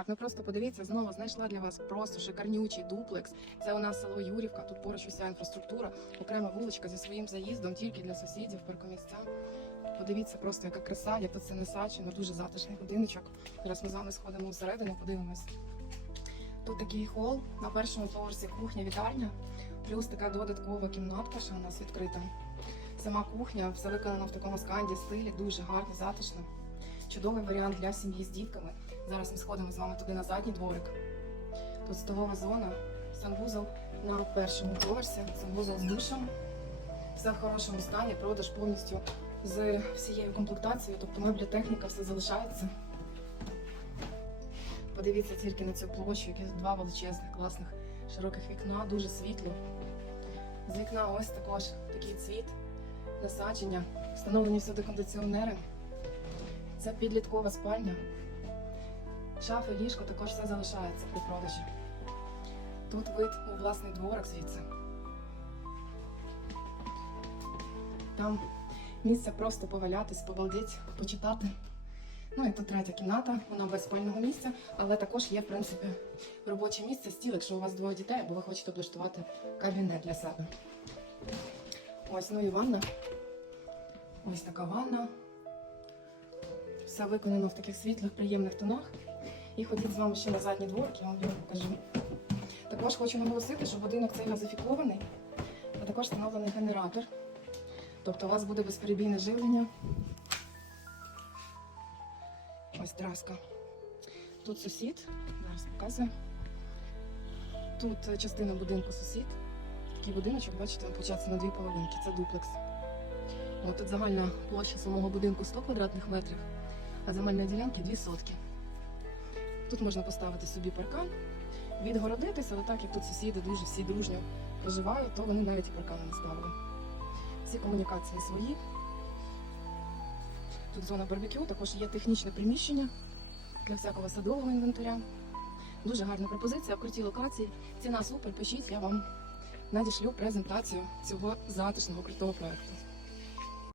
Так, ну просто подивіться, знову знайшла для вас просто шикарнючий дуплекс. Це у нас село Юрівка, тут поруч уся інфраструктура, окрема вуличка зі своїм заїздом, тільки для сусідів, паркомісця. Подивіться просто, яка краса, як тут це насаджено, дуже затишний будиночок. Зараз ми з вами сходимо всередину, подивимось. Тут такий хол, на першому поверсі кухня, вітальня, плюс така додаткова кімнатка, що у нас відкрита. Сама кухня, все виконано в такому сканді стилі, дуже гарно, затишно. Чудовий варіант для сім'ї з дітками. Зараз ми сходимо з вами туди на задній дворик. Тут столова зона, санвузол на першому поверсі, санвузол з душем. Все в хорошому стані, продаж повністю з всією комплектацією, тобто мебля техніка, все залишається. Подивіться тільки на цю площу, які два величезних, класних, широких вікна, дуже світло. З вікна ось також такий цвіт, насадження, встановлені всюди кондиціонери. Це підліткова спальня. Шафи, ліжко також все залишається при продажі. Тут вид у власний дворик звідси. Там місце просто повалятись, побалдіть, почитати. Ну і тут третя кімната, вона без спального місця, але також є, в принципі, робоче місце, стіл, якщо у вас двоє дітей, або ви хочете облаштувати кабінет для себе. Ось, ну і ванна. Ось така ванна. Все виконано в таких світлих, приємних тонах. І ходіть з вами ще на задній дворик, я вам його покажу. Також хочу наголосити, що будинок цей газифікований, а також встановлений генератор. Тобто у вас буде безперебійне живлення. Ось драска. Тут сусід, зараз показую. Тут частина будинку сусід. Такий будиночок, бачите, він почався на дві половинки. Це дуплекс. От тут загальна площа самого будинку 100 квадратних метрів, а земельної ділянки 2 сотки. Тут можна поставити собі паркан, відгородитися, але так як тут сусіди дуже всі дружньо проживають, то вони навіть і паркани не ставили. Всі комунікації свої. Тут зона барбекю, також є технічне приміщення для всякого садового інвентаря. Дуже гарна пропозиція в крутій локації. Ціна супер, пишіть, я вам надішлю презентацію цього затишного крутого проекту.